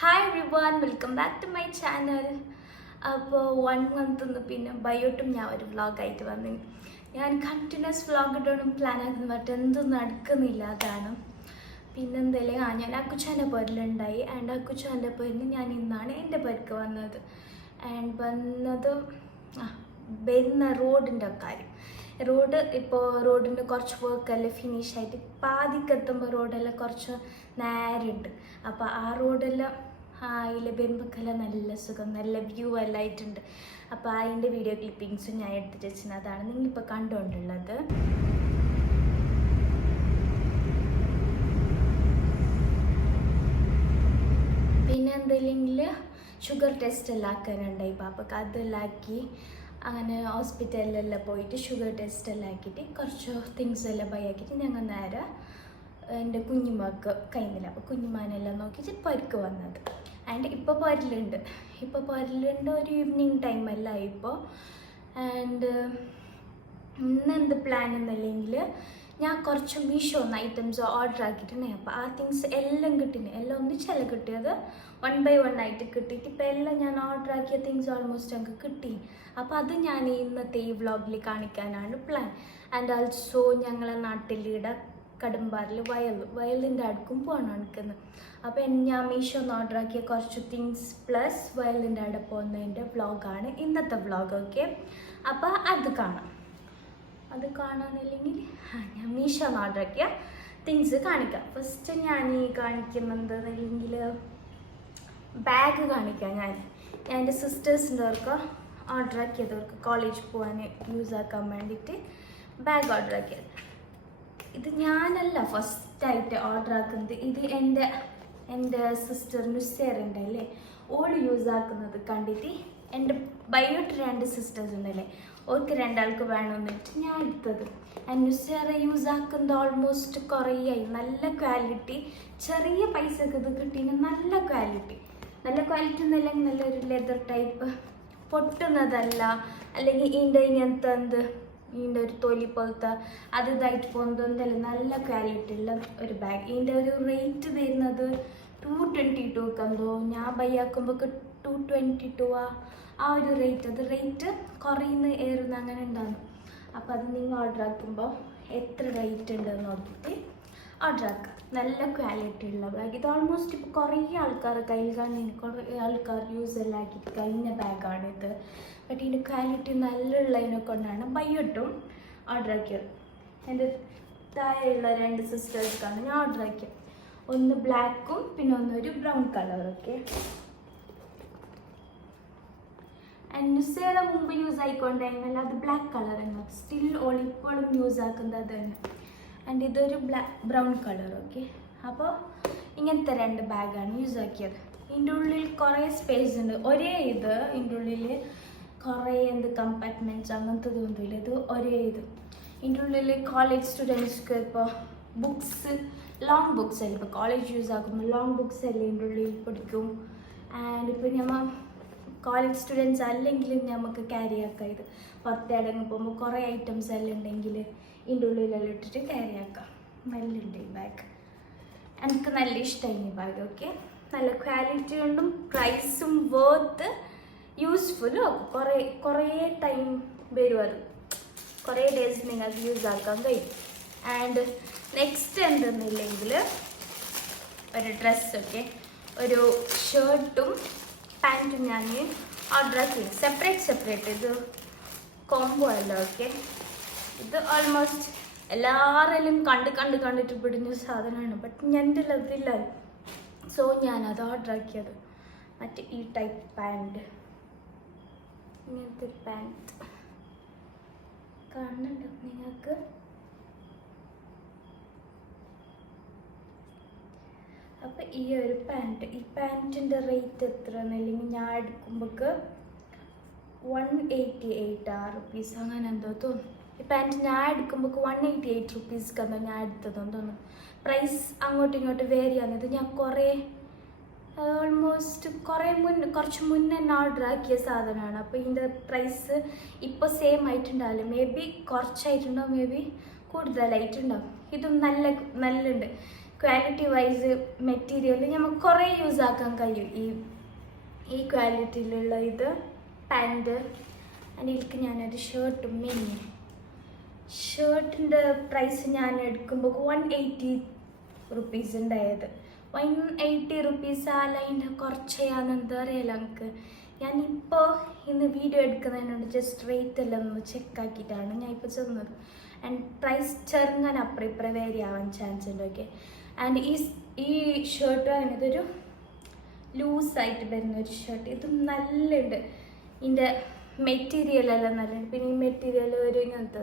Hi everyone, welcome back to my channel. അപ്പോൾ 1 month പിന്നെ ബയോട്ടും ഞാൻ ഒരു വ്ളോഗായിട്ട് വന്നു. ഞാൻ കണ്ടിന്യൂസ് വ്ളോഗ് ഇടണം പ്ലാൻ ആക്കുന്നു, ബട്ട് എന്തും നടക്കുന്നില്ല. അതാണ് പിന്നെന്തല്ലേ ഞാൻ അക്കുച്ചാൻ്റെ പേരിലുണ്ടായി. ആൻഡ് അക്കുച്ചാൻ്റെ പേരിന് ഞാൻ ഇന്നാണ് എൻ്റെ പേർക്ക് വന്നത്. ആൻഡ് വന്നത് വരുന്ന റോഡിൻ്റെ കാര്യം. ഇപ്പോൾ റോഡിൻ്റെ കുറച്ച് വർക്കെല്ലാം ഫിനിഷായിട്ട് പാതിക്കെത്തുമ്പോൾ റോഡെല്ലാം കുറച്ച് നേരുണ്ട്. അപ്പോൾ ആ റോഡെല്ലാം അതിൽ വരുമ്പോഴെല്ലാം നല്ല സുഖം, നല്ല വ്യൂ എല്ലാം ആയിട്ടുണ്ട്. അപ്പോൾ അതിൻ്റെ വീഡിയോ ക്ലിപ്പിങ്സും ഞാൻ എടുത്തിട്ട് വെച്ചിരുന്നത്, അതാണ് നിങ്ങളിപ്പോൾ കണ്ടുകൊണ്ടുള്ളത്. പിന്നെ എന്തെങ്കിലും ഷുഗർ ടെസ്റ്റ് എല്ലാം ആക്കാനുണ്ടായി പാപ്പക്ക്. അതെല്ലാം ആക്കി അങ്ങനെ ഹോസ്പിറ്റലിലെല്ലാം പോയിട്ട് ഷുഗർ ടെസ്റ്റ് എല്ലാം ആക്കിയിട്ട് കുറച്ച് തിങ്സ് എല്ലാം ബൈ ആക്കിയിട്ട് ഞങ്ങൾ നേരെ എൻ്റെ കുഞ്ഞുമ്മക്ക് കഴിഞ്ഞില്ല. അപ്പോൾ കുഞ്ഞുമാനെല്ലാം നോക്കിയിട്ട് പരിക്ക് വന്നത്. ആൻഡ് ഇപ്പോൾ പോരലുണ്ട് ഒരു ഈവനിങ് ടൈമെല്ലാം ഇപ്പോൾ. ആൻഡ് ഇന്നെന്ത് പ്ലാൻ എന്നല്ലെങ്കിൽ ഞാൻ കുറച്ച് മീഷോ ഐറ്റംസ് ഓർഡർ ആക്കിയിട്ടുണ്ടായി. അപ്പോൾ ആ തിങ്സ് എല്ലാം കിട്ടിന്, എല്ലാം ഒന്നിച്ചല്ല കിട്ടിയത്, 1 by 1 ആയിട്ട് കിട്ടിയിട്ട് ഇപ്പോൾ എല്ലാം ഞാൻ ഓർഡർ ആക്കിയ തിങ്സ് ഓൾമോസ്റ്റ് ഞങ്ങൾക്ക് കിട്ടി. അപ്പോൾ അത് ഞാൻ ഇന്നത്തെ ഈ വ്ളോഗിൽ കാണിക്കാനാണ് പ്ലാൻ. ആൻഡ് ആൾസോ ഞങ്ങളെ നാട്ടിലിടെ കടുമ്പാറിൽ വയലിൻ്റെ അടുക്കും പോകണം എടുക്കുന്നത്. അപ്പോൾ ഞാൻ മീഷോന്ന് ഓർഡർ ആക്കിയ കുറച്ച് തിങ്സ് പ്ലസ് വയലിൻ്റെ അവിടെ പോകുന്നതിൻ്റെ വ്ളോഗാണ് ഇന്നത്തെ വ്ളോഗ്. ഓക്കെ, അപ്പോൾ അത് കാണാനില്ലെങ്കിൽ ഞാൻ മീഷോന്ന് ഓർഡർ ആക്കിയ തിങ്സ് കാണിക്കാം. ഫസ്റ്റ് ഞാൻ ഈ കാണിക്കുന്നത് അല്ലെങ്കിൽ ബാഗ് കാണിക്കാം. ഞാൻ എൻ്റെ സിസ്റ്റേഴ്സിൻ്റെ അവർക്ക് ഓർഡർ ആക്കിയതവർക്ക് കോളേജിൽ പോകാൻ യൂസ് ആക്കാൻ വേണ്ടിയിട്ട് ബാഗ് ഓർഡർ ആക്കിയത്. ഇത് ഞാനല്ല ഫസ്റ്റായിട്ട് ഓർഡർ ആക്കുന്നത്, ഇത് എൻ്റെ സിസ്റ്റർ നുസേറുണ്ടല്ലേ, ഓൾ യൂസ് ആക്കുന്നത് കണ്ടിട്ട് എൻ്റെ ബയോട്ട് 2 സിസ്റ്റേഴ്സ് ഉണ്ടല്ലേ, ഓർക്ക് 2 ആൾക്ക് വേണമെന്നിട്ട് ഞാൻ എടുത്തത്. നുസേറ യൂസ് ആക്കുന്നത് ഓൾമോസ്റ്റ് കുറേ ആയി. നല്ല ക്വാളിറ്റി, ചെറിയ പൈസക്ക് ഇത് കിട്ടീന്. നല്ല ക്വാളിറ്റി എന്നല്ലെങ്കിൽ നല്ലൊരു ലെതർ ടൈപ്പ്, പൊട്ടുന്നതല്ല, അല്ലെങ്കിൽ ഇതിൻ്റെ ഒരു തൊലി പോലത്തെ അത് ഇതായിട്ട് പോകുന്നതല്ല, നല്ല ക്വാളിറ്റി ഉള്ള ഒരു ബാഗ്. ഇതിൻ്റെ ഒരു റേറ്റ് വരുന്നത് 222 എന്തോ, ഞാൻ ബൈ ആക്കുമ്പോൾ 222 ആ ഒരു റേറ്റ്. അത് റേറ്റ് കുറയുന്ന ഏറുന്ന അങ്ങനെ ഉണ്ടാകും. അപ്പോൾ അത് നിങ്ങൾ ഓർഡർ ആക്കുമ്പോൾ എത്ര റേറ്റ് ഉണ്ടെന്ന് നോക്കിയിട്ട് ഓർഡർ ആക്കുക. നല്ല ക്വാളിറ്റി ഉള്ള ബാഗ്. ഇത് ഓൾമോസ്റ്റ് ഇപ്പോൾ കുറേ ആൾക്കാർ കയ്യിൽ കാണുന്ന കുറേ ആൾക്കാർ യൂസ് എല്ലാം ആക്കിയിട്ട് കഴിഞ്ഞ ബാഗാണിത്. ബട്ട് ഇതിൻ്റെ ക്വാളിറ്റി നല്ലുള്ളതിനെ കൊണ്ടാണ് ബയോട്ടും ഓർഡർ ആക്കിയത്. എൻ്റെ താഴെയുള്ള 2 സിസ്റ്റേഴ്സ്ക്കാണ് ഞാൻ ഓർഡർ ആക്കിയത്. ഒന്ന് ബ്ലാക്കും പിന്നെ ഒന്നൊരു ബ്രൗൺ കളറൊക്കെ. നുസേറ മുമ്പ് യൂസ് ആയിക്കൊണ്ടായിരുന്നല്ല, അത് ബ്ലാക്ക് കളർ തന്നെ, സ്റ്റിൽ ഇപ്പോഴും യൂസ് ആക്കുന്നത് അത് തന്നെ. ആൻഡ് ഇതൊരു ബ്രൗൺ കളർ. ഓക്കെ, അപ്പോൾ ഇങ്ങനത്തെ 2 ബാഗാണ് യൂസ് ആക്കിയത്. ഇതിൻ്റെ ഉള്ളിൽ കുറേ സ്പേസ് ഉണ്ട്. ഇതിൻ്റെ ഉള്ളിൽ കുറേ കമ്പാർട്ട്മെൻറ്റ്സ് അങ്ങനത്തെ തോന്നില്ല. ഇത് ഇതിൻ്റെ ഉള്ളിൽ കോളേജ് സ്റ്റുഡൻറ്റ്സ്ക്ക് ഇപ്പോൾ ബുക്സ്, ലോങ് ബുക്സ് അല്ലേ, ഇപ്പോൾ കോളേജ് യൂസ് ആക്കുമ്പോൾ ലോങ് ബുക്സ് അല്ലേ ഇതിൻ്റെ ഉള്ളിൽ പിടിക്കും. ആൻഡ് ഇപ്പോൾ നമ്മൾ കോളേജ് സ്റ്റുഡൻറ്റ്സ് അല്ലെങ്കിലും നമുക്ക് ക്യാരി ആക്കാം. ഇത് പുറത്തേടങ്ങ് പോകുമ്പോൾ കുറേ ഐറ്റംസ് എല്ലാം ഉണ്ടെങ്കിൽ ഇതിൻ്റെ ഉള്ളിലെല്ലാം ഇട്ടിട്ട് ക്യാരി ആക്കാം. നല്ലുണ്ട് ഈ ബാഗ്, എനിക്ക് നല്ല ഇഷ്ടമായി ഈ ബാഗ്. ഓക്കെ, നല്ല ക്വാളിറ്റി കൊണ്ടും പ്രൈസും വർത്ത്, യൂസ്ഫുള്ളും. കുറേ ടൈം വരും, അത് കുറേ ഡേയ്സ് നിങ്ങൾക്ക് യൂസ് ആക്കാൻ കഴിയും. ആൻഡ് നെക്സ്റ്റ് എന്തെന്നില്ലെങ്കിൽ ഒരു ഡ്രസ്സൊക്കെ, ഒരു ഷർട്ടും പാൻറ്റും ഞാൻ ഓർഡർ ആക്കി. സെപ്പറേറ്റ് ഇത് കോംബോ അല്ല. ഓക്കെ, ഇത് ഓൾമോസ്റ്റ് എല്ലാവരെല്ലാം കണ്ടിട്ട് പിടിഞ്ഞ സാധനമാണ്. ബട്ട് എൻ്റെ അതില്ല, സോ ഞാനത് ഓർഡർ ആക്കിയത്. മറ്റേ ഈ ടൈപ്പ് പാൻറ്റ്, ഇങ്ങനത്തെ പാൻറ്റ് കാണുന്നുണ്ടോ നിങ്ങൾക്ക്? അപ്പോൾ ഈ ഒരു ഈ പാൻറ്റിൻ്റെ റേറ്റ് എത്ര എന്നല്ലെങ്കിൽ ഞാൻ എടുക്കുമ്പോൾ 188 റുപ്പീസ് അങ്ങനെ എന്തോ തോന്നുന്നു. ഈ പാൻറ്റ് ഞാൻ എടുക്കുമ്പോൾ 188 റുപ്പീസ്ക്ക് എന്തോ ഞാൻ എടുത്തതെന്ന് തോന്നുന്നു. പ്രൈസ് അങ്ങോട്ടും ഇങ്ങോട്ടും വേരി ആകുന്നത്. ഞാൻ ഓൾമോസ്റ്റ് കുറച്ച് മുന്നേ തന്നെ ഓർഡർ ആക്കിയ സാധനമാണ്. അപ്പോൾ ഇതിൻ്റെ പ്രൈസ് ഇപ്പോൾ സെയിം ആയിട്ടുണ്ടാവില്ല, മേ ബി കുറച്ചായിട്ടുണ്ടാവും, മേ ബി കൂടുതലായിട്ടുണ്ടാവും. ഇതും നല്ലുണ്ട്. ക്വാളിറ്റി വൈസ് മെറ്റീരിയൽ നമുക്ക് കുറേ യൂസ് ആക്കാൻ കഴിയും. ഈ ക്വാളിറ്റിയിലുള്ള ഇത് പാൻറ്. അതിലേക്ക് ഞാനൊരു ഷർട്ടും മിനി ഷർട്ടിൻ്റെ പ്രൈസ് ഞാൻ എടുക്കുമ്പോൾ 180 റുപ്പീസ് ഉണ്ടായത്. 180 റുപ്പീസ് അതിൻ്റെ കുറച്ചാന്ന് എന്താ അറിയില്ല നമുക്ക്. ഞാനിപ്പോൾ ഇന്ന് വീഡിയോ എടുക്കുന്നതിനോട് ജസ്റ്റ് റേറ്റ് എല്ലാം ഒന്ന് ചെക്കാക്കിയിട്ടാണ് ഞാൻ ഇപ്പോൾ ചെന്നത്. ആൻഡ് പ്രൈസ് ചെറുങ്ങനെ അപ്പുറം ഇപ്പുറം വേരി ആവാൻ ചാൻസ് ഉണ്ട്. ഓക്കെ. ആൻഡ് ഈ ഷർട്ട് അങ്ങനത്തൊരു ലൂസായിട്ട് വരുന്നൊരു ഷർട്ട്. ഇതും നല്ലുണ്ട്. ഇതിൻ്റെ മെറ്റീരിയൽ എല്ലാം നല്ലുണ്ട്. പിന്നെ ഈ മെറ്റീരിയൽ ഒരു ഇങ്ങനത്തെ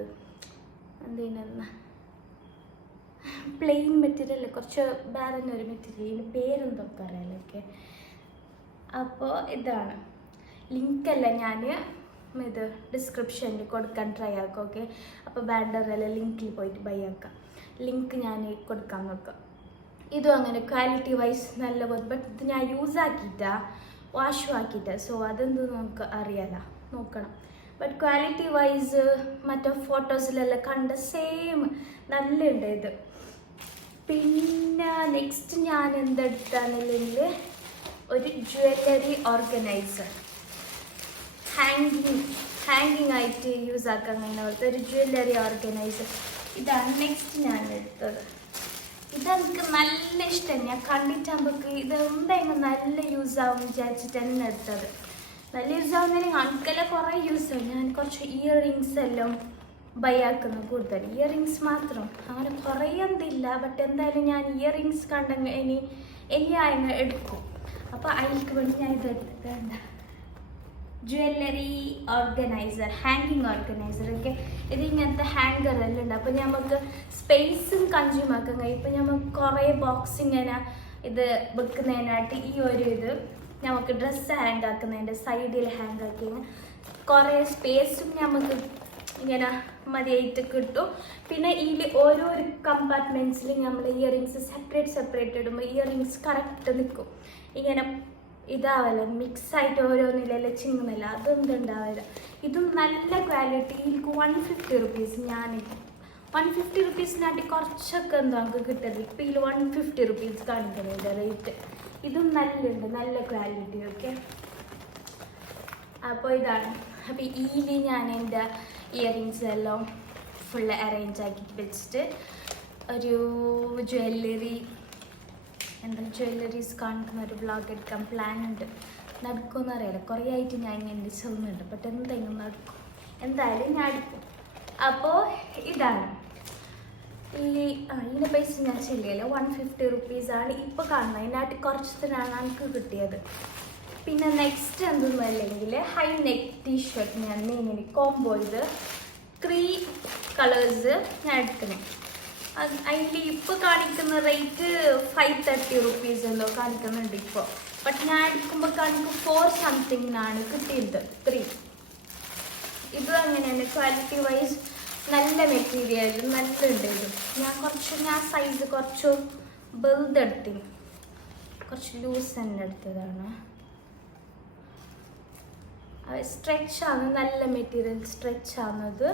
എന്തെന്നാ പ്ലെയിൻ മെറ്റീരിയൽ, കുറച്ച് വേറെ തന്നെ ഒരു മെറ്റീരിയൽ. ഇതിൻ്റെ പേരെന്തൊക്കെ അറിയാലോ. ഓക്കെ. അപ്പോൾ ഇതാണ് ലിങ്കല്ല ഞാൻ ഇത് ഡിസ്ക്രിപ്ഷനിൽ കൊടുക്കാൻ ട്രൈ ആക്കാം. ഓക്കെ. അപ്പോൾ ബാൻഡറെല്ലാം ലിങ്കിൽ പോയിട്ട് ബൈ ആക്കാം. ലിങ്ക് ഞാൻ കൊടുക്കാൻ നോക്കാം. ഇതും അങ്ങനെ ക്വാളിറ്റി വൈസ് നല്ല പോലെ. ബട്ട് ഇത് ഞാൻ യൂസ് ആക്കിയിട്ടാ, വാഷും ആക്കിയിട്ടാ. സോ അതെന്ത് നമുക്ക് അറിയാലോ, നോക്കണം. ബട്ട് ക്വാളിറ്റി വൈസ് മറ്റേ ഫോട്ടോസിലെല്ലാം കണ്ട സെയിം നല്ലുണ്ട് ഇത്. പിന്നെ നെക്സ്റ്റ് ഞാൻ എന്തെടുത്താന്നില്ലെങ്കിൽ ഒരു ജ്വല്ലറി ഓർഗനൈസർ, ഹാങ്ങിങ് ആയിട്ട് യൂസ് ആക്കാൻ കഴിയുന്ന പോലത്തെ ഒരു ജ്വല്ലറി ഓർഗനൈസർ. ഇതാണ് നെക്സ്റ്റ് ഞാൻ എടുത്തത്. ഇതെനിക്ക് നല്ല ഇഷ്ടം. ഞാൻ കണ്ടിട്ടാകുമ്പോൾ ഇത് എന്തായാലും നല്ല യൂസ് ആവും വിചാരിച്ചിട്ട് തന്നെ എടുത്തത്. നല്ല യൂസ് ആവുന്നതിന് എനിക്കെല്ലാം കുറേ യൂസ് ആവും. ഞാൻ കുറച്ച് ഇയർ റിങ്സ് എല്ലാം ബൈ ആക്കുന്നു കൂടുതൽ. ഇയർ റിങ്സ് മാത്രം അങ്ങനെ കുറേ എന്തില്ല. ബട്ട് എന്തായാലും ഞാൻ ഇയർ റിങ്സ് കണ്ടെങ്കിൽ ഇനി ആയെങ്കിൽ എടുക്കും. അപ്പോൾ അതിലേക്ക് വേണ്ടി ഞാൻ ഇത് എടുത്തിട്ടുണ്ട്. ജ്വല്ലറി ഓർഗനൈസർ, ഹാങ്ങിങ് ഓർഗനൈസർ. ഓക്കെ. ഇത് ഇങ്ങനത്തെ ഹാങ്കർ എല്ലാം ഉണ്ട്. അപ്പോൾ നമുക്ക് സ്പേസും കൺസ്യൂം ആക്കാൻ കഴിയും. ഇപ്പോൾ നമുക്ക് കുറേ ബോക്സ് ഇങ്ങനെ ഇത് വെക്കുന്നതിനായിട്ട് ഈ ഒരു ഇത് നമുക്ക് ഡ്രസ്സ് ഹാങ് ആക്കുന്നതിൻ്റെ സൈഡിൽ ഹാങ് ആക്കി കുറേ സ്പേസും നമുക്ക് ഇങ്ങനെ മതിയായിട്ട് കിട്ടും. പിന്നെ ഇതിൽ ഓരോരോ കമ്പാർട്ട്മെൻറ്റ്സിൽ നമ്മൾ ഇയർ റിങ്സ് സെപ്പറേറ്റ് ഇടുമ്പോൾ ഇയർ റിങ്സ് കറക്റ്റ് നിൽക്കും. ഇങ്ങനെ ഇതാവല്ല മിക്സായിട്ട് ഓരോന്നില്ല ചിങ്ങുന്നില്ല, അതൊന്നും ഉണ്ടാവില്ല. ഇതും നല്ല ക്വാളിറ്റി. ഇതിലേക്ക് 150 റുപ്പീസ്. ഞാൻ 150 റുപ്പീസിനാട്ടി കുറച്ചൊക്കെ എന്താ നമുക്ക് കിട്ടുന്നത്. ഇപ്പോൾ ഇതിൽ 150 റുപ്പീസ് കാണിക്കുന്നുണ്ട് റേറ്റ്. ഇതും നല്ലുണ്ട്, നല്ല ക്വാളിറ്റി. ഓക്കെ. അപ്പോൾ ഇതാണ്. അപ്പോൾ ഇതിൽ ഞാൻ എൻ്റെ ഇയർ റിങ്സ് എല്ലാം ഫുള്ള് അറേഞ്ച് ആക്കിയിട്ട് വെച്ചിട്ട് ഒരു ജ്വല്ലറീസ് കാണിക്കുന്ന ഒരു വ്ളോഗ് എടുക്കാൻ പ്ലാൻ ഉണ്ട്. നടക്കുമെന്ന് അറിയില്ല. കുറേ ആയിട്ട് ഞാൻ ഇങ്ങനെ ചെയ്യുന്നുണ്ട്. ബട്ട് എന്തെങ്കിലും നടക്കും. എന്തായാലും ഞാൻ എടുക്കും. അപ്പോൾ ഇതാണ് ഇതിൻ്റെ പൈസ ഞാൻ ചെല്ലിയല്ലോ. 150 റുപ്പീസാണ് ഇപ്പോൾ കാണുന്നത്. അതിനായിട്ട് കുറച്ചതിനാണ് എനിക്ക് കിട്ടിയത്. പിന്നെ നെക്സ്റ്റ് എന്തെന്നല്ലെങ്കിൽ ഹൈ നെക്ക് ടീഷർട്ട് ഞാൻ ഇങ്ങനെ കോംബോ ഇത് 3 കളേഴ്സ് ഞാൻ എടുക്കണം. അതിൽ ഇപ്പോൾ കാണിക്കുന്ന റേറ്റ് 530 റുപ്പീസ് എന്തോ കാണിക്കുന്നുണ്ട് ഇപ്പോൾ. ബട്ട് ഞാൻ എടുക്കുമ്പോൾ കാണിക്കും 4 സംതിങ്ങിനാണ് കിട്ടിയത് 3. ഇതും അങ്ങനെയാണ്. ക്വാളിറ്റി വൈസ് നല്ല മെറ്റീരിയൽ നല്ലുണ്ട്. ഞാൻ സൈസ് കുറച്ച് വലുതെടുത്തിന്, കുറച്ച് ലൂസ് തന്നെ എടുത്തതാണ്. സ്ട്രെച്ച് ആണ്, നല്ല മെറ്റീരിയൽ സ്ട്രെച്ച് ആവുന്നത്.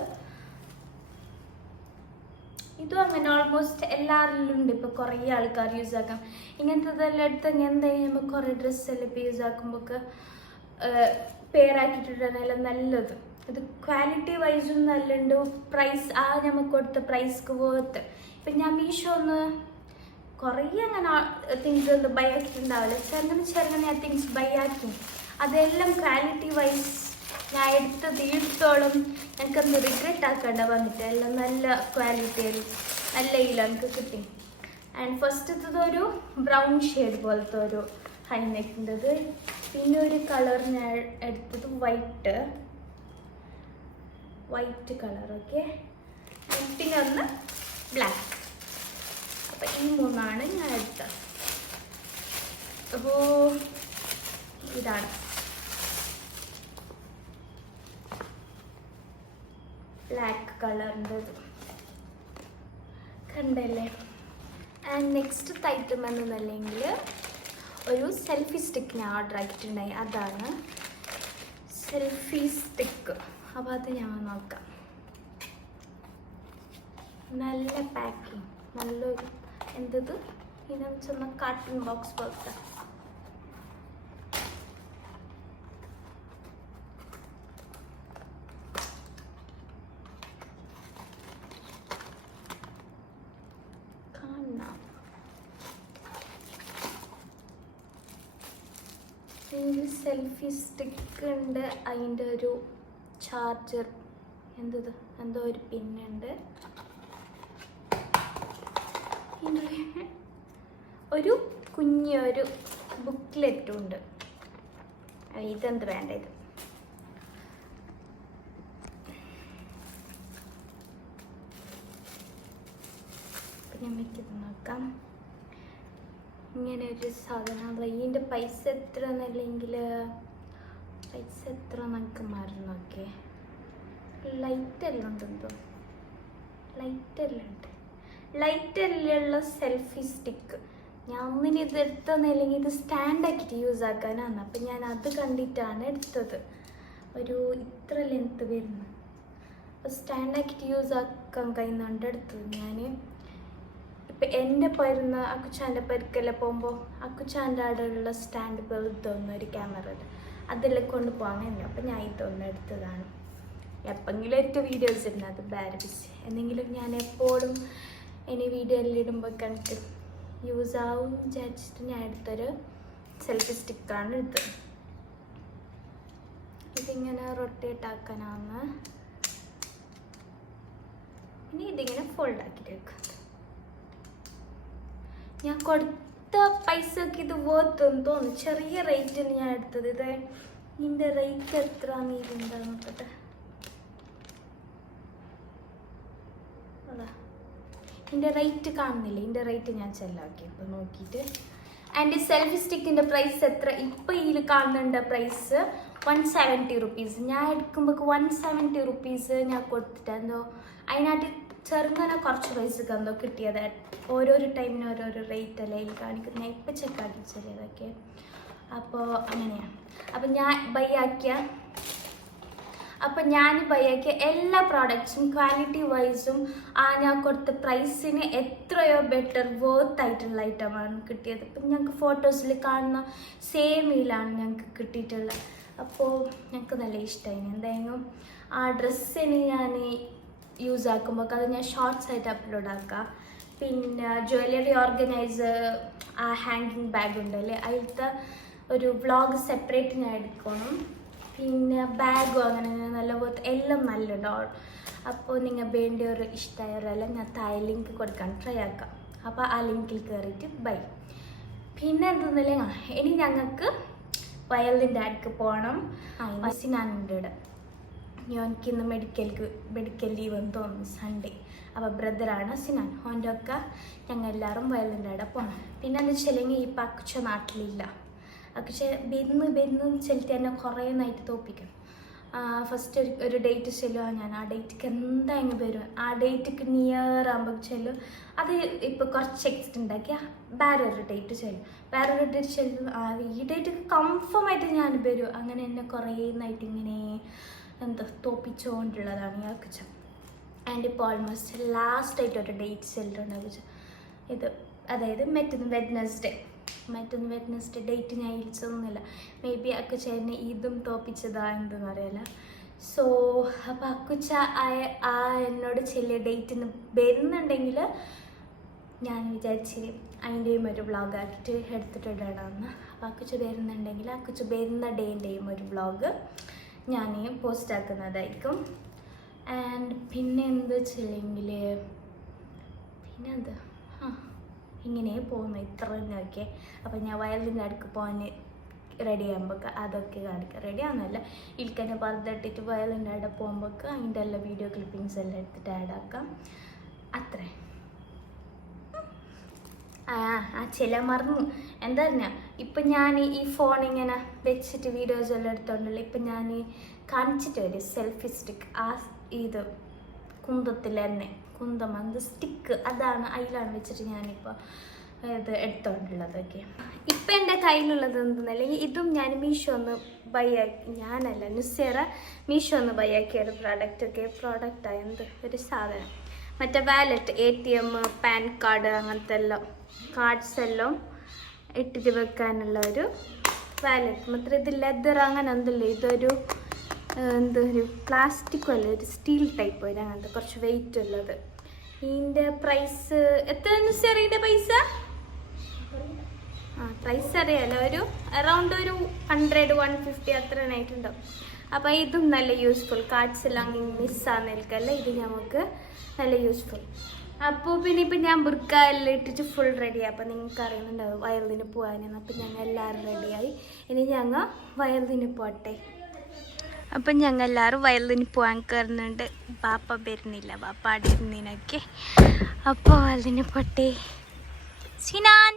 ഇതും അങ്ങനെ ഓൾമോസ്റ്റ് എല്ലാവരിലും ഉണ്ട്. ഇപ്പോൾ കുറേ ആൾക്കാർ യൂസ് ആക്കാം. ഇങ്ങനത്തെതെല്ലാം എടുത്തെങ്കിൽ എന്തായാലും നമ്മൾ കുറേ ഡ്രസ്സെല്ലാം ഇപ്പോൾ യൂസ് ആക്കുമ്പോൾ പേരാക്കിയിട്ടിട്ടാണെല്ലാം നല്ലത്. ഇത് ക്വാളിറ്റി വൈസും നല്ലുണ്ട്. പ്രൈസ് നമുക്ക് കൊടുത്ത പ്രൈസ്ക്ക് പോകത്ത്. ഇപ്പം ഞാൻ മീഷോന്ന് കുറേ അങ്ങനെ തിങ്സ് ബൈ ആക്കിയിട്ടുണ്ടാവില്ല. ചെറുങ്ങനെ തിങ്സ് ബൈ ആക്കി അതെല്ലാം ക്വാളിറ്റി വൈസ് ഞാൻ എടുത്തോളം എനിക്കൊന്ന് റിഗ്രറ്റ് ആക്കേണ്ട വന്നിട്ട് എല്ലാം നല്ല ക്വാളിറ്റിയിൽ നല്ല എനിക്ക് കിട്ടി. ആൻഡ് ഫസ്റ്റത്തത് ഒരു ബ്രൗൺ ഷെയ്ഡ് പോലത്തെ ഒരു ഹൈ നെക്കിൻ്റെത്. പിന്നെ ഒരു കളർ ഞാൻ എടുത്തത് വൈറ്റ് കളർ. ഓക്കെ. പിന്നെ ഒന്ന് ബ്ലാക്ക്. അപ്പം ഈ 3 ഞാൻ എടുത്തത്. അപ്പോൾ ഇതാണ് ബ്ലാക്ക് കളറിൻ്റെത് കണ്ടല്ലേ. ആൻഡ് നെക്സ്റ്റ് ഐറ്റം എന്നല്ലെങ്കിൽ ഒരു സെൽഫി സ്റ്റിക്ക് ഞാൻ ഓർഡർ ആക്കിയിട്ടുണ്ടായി. അതാണ് സെൽഫി സ്റ്റിക്ക്. അപ്പോൾ അത് ഞാൻ നോക്കാം. നല്ല പാക്കിങ്, നല്ലൊരു എന്തത് ഇതെന്ന് വെച്ചാൽ കാർട്ടൂൺ ബോക്സ് പോലത്തെ. ഇതിൽ സെൽഫി സ്റ്റിക്ക് ഉണ്ട്, അതിൻ്റെ ഒരു ചാർജർ, എന്തോ ഒരു പിന്നുണ്ട്, ഒരു കുഞ്ഞൊരു ബുക്ക്ലെറ്റും ഉണ്ട്. ഇതെന്ത് വേണ്ട, ഇത് ഞാൻ വെക്കുന്നത് നോക്കാം. ഇങ്ങനെ ഒരു സാധനമുള്ള ഇതിൻ്റെ പൈസ എത്ര എന്നല്ലെങ്കിൽ പൈസ എത്ര നമുക്ക് മറന്നോക്കെ. ലൈറ്റെല്ലാം ഉണ്ടെന്തോ, ലൈറ്റെല്ലാം സെൽഫി സ്റ്റിക്ക്. ഞാൻ ഒന്നിന് ഇത് എടുത്തെന്നല്ലെങ്കിൽ ഇത് സ്റ്റാൻഡാക്കിയിട്ട് യൂസ് ആക്കാനാണ്. അപ്പം ഞാൻ അത് കണ്ടിട്ടാണ് എടുത്തത്. ഒരു ഇത്ര ലെങ്ത്ത് വരുന്നു. അപ്പോൾ സ്റ്റാൻഡാക്കിയിട്ട് യൂസ് ആക്കാൻ കഴിയുന്നുണ്ട് എടുത്തത്. ഞാൻ ഇപ്പം എൻ്റെ പേരുന്ന അക്കുച്ചാൻ്റെ പേർക്കെല്ലാം പോകുമ്പോൾ അക്കുച്ചാൻ്റെ അവിടെയുള്ള സ്റ്റാൻഡ് വെറുതൊന്നും ഒരു ക്യാമറ അതെല്ലാം കൊണ്ട് പോകാനില്ല. അപ്പം ഞാൻ ഇതൊന്നും എടുത്തതാണ്. എപ്പോഴെങ്കിലും ഏറ്റവും വീഡിയോസ് ഇടുന്നത് അത് ബാരബിസ് എന്തെങ്കിലും ഞാൻ എപ്പോഴും ഇനി വീഡിയോ എല്ലാം ഇടുമ്പോൾ കണക്ക് യൂസ് ആവും വിചാരിച്ചിട്ട് ഞാൻ എടുത്തൊരു സെൽഫി സ്റ്റിക്കാണ് എടുത്തത്. ഇതിങ്ങനെ റൊട്ടേറ്റ് ആക്കാനാണ്. ഇനി ഇതിങ്ങനെ ഫോൾഡ് ആക്കിയിട്ട് വെക്കാം. ഞാൻ കൊടുത്ത പൈസക്ക് ഇത് വേർത്തെന്ന് തോന്നുന്നു. ചെറിയ റേറ്റിന് ഞാൻ എടുത്തത്. ഇത് ഇതിൻ്റെ റേറ്റ് എത്ര നീരുണ്ടാ നോക്കട്ടെ. അതാ ഇതിൻ്റെ റേറ്റ് കാണുന്നില്ല. ഇതിൻ്റെ റേറ്റ് ഞാൻ ചെല്ലാക്കി ഇപ്പോൾ നോക്കിയിട്ട്. ആൻഡ് ഈ സെൽഫി സ്റ്റിക്കിൻ്റെ പ്രൈസ് എത്ര ഇപ്പോൾ ഇതിൽ കാണുന്നുണ്ട്? Price 170 rupees. ഞാൻ എടുക്കുമ്പോൾ 170 rupees ഞാൻ കൊടുത്തിട്ട് എന്തോ അതിനായിട്ട് ചെറുങ്ങനെ കുറച്ച് പൈസക്ക് എന്തോ കിട്ടിയത്. ഓരോരോ ടൈമിന് ഓരോരോ റേറ്റ് അല്ലേ ഇതിൽ കാണിക്കുന്നത്. ഞാൻ ഇപ്പം ചെക്കാക്കി ചെറിയതൊക്കെ. അപ്പോൾ അങ്ങനെയാണ്. അപ്പം ഞാൻ ബൈ ആക്കിയ എല്ലാ പ്രോഡക്റ്റ്സും ക്വാളിറ്റി വൈസും ഞാൻ കൊടുത്ത പ്രൈസിന് എത്രയോ ബെറ്റർ വർത്ത് ആയിട്ടുള്ള ഐറ്റമാണ് കിട്ടിയത്. ഇപ്പം ഞങ്ങൾക്ക് ഫോട്ടോസിൽ കാണുന്ന സെയിം ഇതിലാണ് ഞങ്ങൾക്ക് കിട്ടിയിട്ടുള്ളത്. അപ്പോൾ ഞങ്ങൾക്ക് നല്ല ഇഷ്ടമായി. എന്തായാലും ആ ഡ്രസ്സിന് ഞാൻ യൂസ് ആക്കുമ്പോൾ അത് ഞാൻ ഷോർട്സ് ആയിട്ട് അപ്ലോഡ് ആക്കാം. പിന്നെ ജ്വല്ലറി ഓർഗനൈസർ, ആ ഹാങ്ങിങ് ബാഗ് ഉണ്ടല്ലേ അതിലത്തെ ഒരു വ്ളോഗ് സെപ്പറേറ്റ് ഞാൻ എടുക്കണം. പിന്നെ ബാഗും അങ്ങനെ നല്ല പോലത്തെ എല്ലാം നല്ലുണ്ടോ. അപ്പോൾ നിങ്ങൾ വേണ്ടിയൊരു ഇഷ്ടമായവരെല്ലാം ഞാൻ താഴെ ലിങ്ക് കൊടുക്കാൻ ട്രൈ ആക്കാം. അപ്പോൾ ആ ലിങ്കിൽ കയറിയിട്ട് ബൈ. പിന്നെ എന്തെന്നല്ലേ ഇനി ഞങ്ങൾക്ക് വയലിൻ്റെ അടുക്ക് പോകണം. ബസ്സിനാണുണ്ട് ഇവിടെ. എനിക്കിന്ന് മെഡിക്കൽ ലീവ് എന്ന് തോന്നുന്നു, സൺഡേ. അപ്പോൾ ബ്രദറാണ് സിനാൻ, ഓൻ്റെ ഒക്കെ ഞങ്ങൾ എല്ലാവരും വയലിൻ്റെ അവിടെ പോകണം. പിന്നെ എന്താ വെച്ചില്ലെങ്കിൽ ഇപ്പം അക്കുച്ച നാട്ടിലില്ല. അക്കുച്ച ബെന്ന് ചെലുത്തി എന്നെ കുറേ നായിട്ട് തോപ്പിക്കും. ഫസ്റ്റ് ഒരു ഡേറ്റ് ചെല്ലുക. ഞാൻ ആ ഡേറ്റിക്ക് എന്തായാലും വരും. ആ ഡേറ്റിക്ക് നിയർ ആകുമ്പോൾ ചെല്ലും. അത് ഇപ്പോൾ കുറച്ച് എക്സ്റ്റെൻഡ് ആക്കി വേറൊരു ഡേറ്റ് ചെല്ലും. വേറൊരു ഡേറ്റ് ചെല്ലും. ഈ ഡേറ്റിക്ക് കൺഫേം ആയിട്ട് ഞാൻ വരും. അങ്ങനെ എന്നെ കുറേ നായിട്ട് ഇങ്ങനെ തോപ്പിച്ചുകൊണ്ടുള്ളതാണ് ഈ അക്കുച്ച. ആൻഡ് ഇപ്പോൾ ഓൾമോസ്റ്റ് ലാസ്റ്റായിട്ട് ഒരു ഡേറ്റ് ചെല്ലുന്നുണ്ട് അക്കുച്ച. ഇത് അതായത് മറ്റൊന്ന് വെഡ്നസ്ഡേ ഡേറ്റ് ഞാൻ ഇരിച്ചൊന്നുമില്ല. മേ ബി അക്കുച്ചേനെ ഇതും തോപ്പിച്ചതാ എന്തെന്ന് അറിയില്ല. സോ അപ്പോൾ അക്കുച്ച എന്നോട് ചെല്ലിയ ഡേറ്റിന് വരുന്നുണ്ടെങ്കിൽ ഞാൻ വിചാരിച്ച് അതിൻ്റെയും ഒരു വ്ളോഗ് ആക്കിയിട്ട് എടുത്തിട്ടിടണമെന്ന്. അപ്പോൾ അക്കുച്ച വരുന്നുണ്ടെങ്കിൽ അക്കുച്ച വരുന്ന ഡേൻ്റെയും ഒരു വ്ളോഗ് ഞാൻ പോസ്റ്റ് ആക്കുന്നതായിരിക്കും. ആൻഡ് പിന്നെ എന്താ വെച്ചില്ലെങ്കിൽ പിന്നെന്താ ഇങ്ങനെ പോകുന്നു ഇത്ര തന്നെയൊക്കെ. അപ്പോൾ ഞാൻ വയലിൻ്റെ അടുക്ക് പോകാൻ റെഡി ആകുമ്പോൾ അതൊക്കെ കാണിക്കാം. റെഡി ആവുന്നല്ല ഇൽക്കന്നെ പറഞ്ഞിട്ടിട്ട് വയലിൻ്റെ അവിടെ പോകുമ്പോൾ അതിൻ്റെ എല്ലാ വീഡിയോ ക്ലിപ്പിങ്സ് എല്ലാം എടുത്തിട്ട് ആഡ് ആക്കാം. അത്രേ. ചില മറന്നു എന്താ പറഞ്ഞാൽ ഇപ്പം ഞാൻ ഈ ഫോൺ ഇങ്ങനെ വെച്ചിട്ട് വീഡിയോസ് എല്ലാം എടുത്തോണ്ടല്ലോ. ഇപ്പം ഞാൻ കാണിച്ചിട്ട് വരും സെൽഫി സ്റ്റിക്ക്. ഇത് കുന്തത്തിൽ തന്നെ കുന്തം അത് സ്റ്റിക്ക് അതാണ് അതിലാണ് വെച്ചിട്ട് ഞാനിപ്പോൾ ഇത് എടുത്തോണ്ടുള്ളതൊക്കെ. ഇപ്പം എൻ്റെ കയ്യിലുള്ളത് എന്തെന്നല്ലെങ്കിൽ ഇതും ഞാൻ മീഷോ ഒന്ന് ബൈ ആക്കി, ഞാനല്ല നുസേറ മീഷോ ഒന്ന് ബൈ ആക്കിയ ഒരു പ്രോഡക്റ്റായ എന്ത് ഒരു സാധനം മറ്റേ വാലറ്റ് ATM പാൻ കാർഡ് അങ്ങനത്തെ എല്ലാം കാർഡ്സ് എല്ലാം ഇട്ടിട്ട് വെക്കാനുള്ള ഒരു വാലറ്റ്. മാത്രം ഇത് ലെതർ അങ്ങനെ ഒന്നുമില്ല, ഇതൊരു എന്തൊരു പ്ലാസ്റ്റിക്കും അല്ല, ഒരു സ്റ്റീൽ ടൈപ്പ് വരും, അങ്ങനത്തെ കുറച്ച് വെയിറ്റ് ഉള്ളത്. ഇതിൻ്റെ പ്രൈസ് എത്രയാണ് ചെറിയ പൈസ? പ്രൈസ് അറിയാലോ, ഒരു അറൗണ്ട് ഒരു 100-150 അത്രയായിട്ടുണ്ടാവും. അപ്പോൾ ഇതും നല്ല യൂസ്ഫുൾ. കാർഡ്സ് എല്ലാം മിസ്സാകുന്നേൽക്കല്ല, ഇത് നമുക്ക് നല്ല യൂസ്ഫുൾ. അപ്പോൾ പിന്നെ ഇപ്പം ഞാൻ ബുർക്ക എല്ലാം ഇട്ടിട്ട് ഫുൾ റെഡിയായി. അപ്പോൾ നിങ്ങൾക്ക് അറിയുന്നുണ്ടാവും വയലിന് പോകാനെന്ന്. അപ്പം ഞങ്ങൾ എല്ലാവരും റെഡിയായി. ഇനി ഞങ്ങൾ വയലിന് പോട്ടെ. അപ്പം ഞങ്ങൾ എല്ലാവരും വയലിന് പോകാൻ കയറുന്നുണ്ട്. ബാപ്പ വരുന്നില്ല, ബാപ്പ അടിയിരുന്നതിനൊക്കെ. അപ്പോൾ വയലിന് പോട്ടെ. സിനാൻ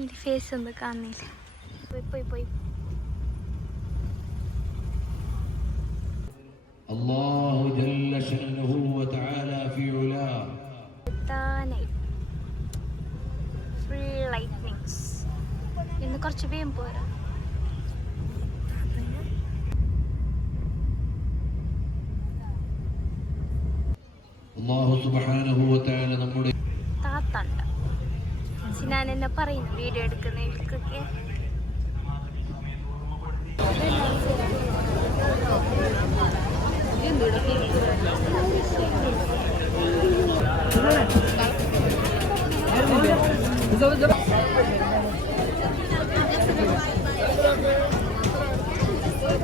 ഈ ഫേസ് ഒന്നും കാണുന്നില്ല. പോയി الله جل شأنه وتعالى في علاه ഫ്രീ ലൈറ്റ്നിങ്സ്. ഇന്ന് കുറച്ച് വേഗം പോരാ. അല്ലാഹു സുബ്ഹാനഹു വ തആല നമ്മുടെ താത്തണ്ട സിനാൻ എന്നെ പറയുന്നു വീഡിയോ എടുക്കുന്നതിൽക്കൊക്കെ.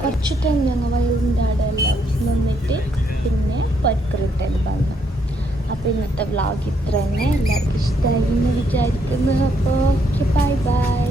കുറച്ച് ടൈം ഞങ്ങൾ വയലിൻ്റെ അവിടെ എല്ലാം നിന്നിട്ട് പിന്നെ പരിക്കറിട്ടാണ് പറഞ്ഞു. അപ്പോൾ ഇന്നത്തെ വ്ളോഗ് ഇത്ര തന്നെ. എല്ലാവർക്കും ഇഷ്ടമായി എന്ന് വിചാരിക്കുന്നു. അപ്പോൾ ഓക്കെ, ബൈ ബൈ.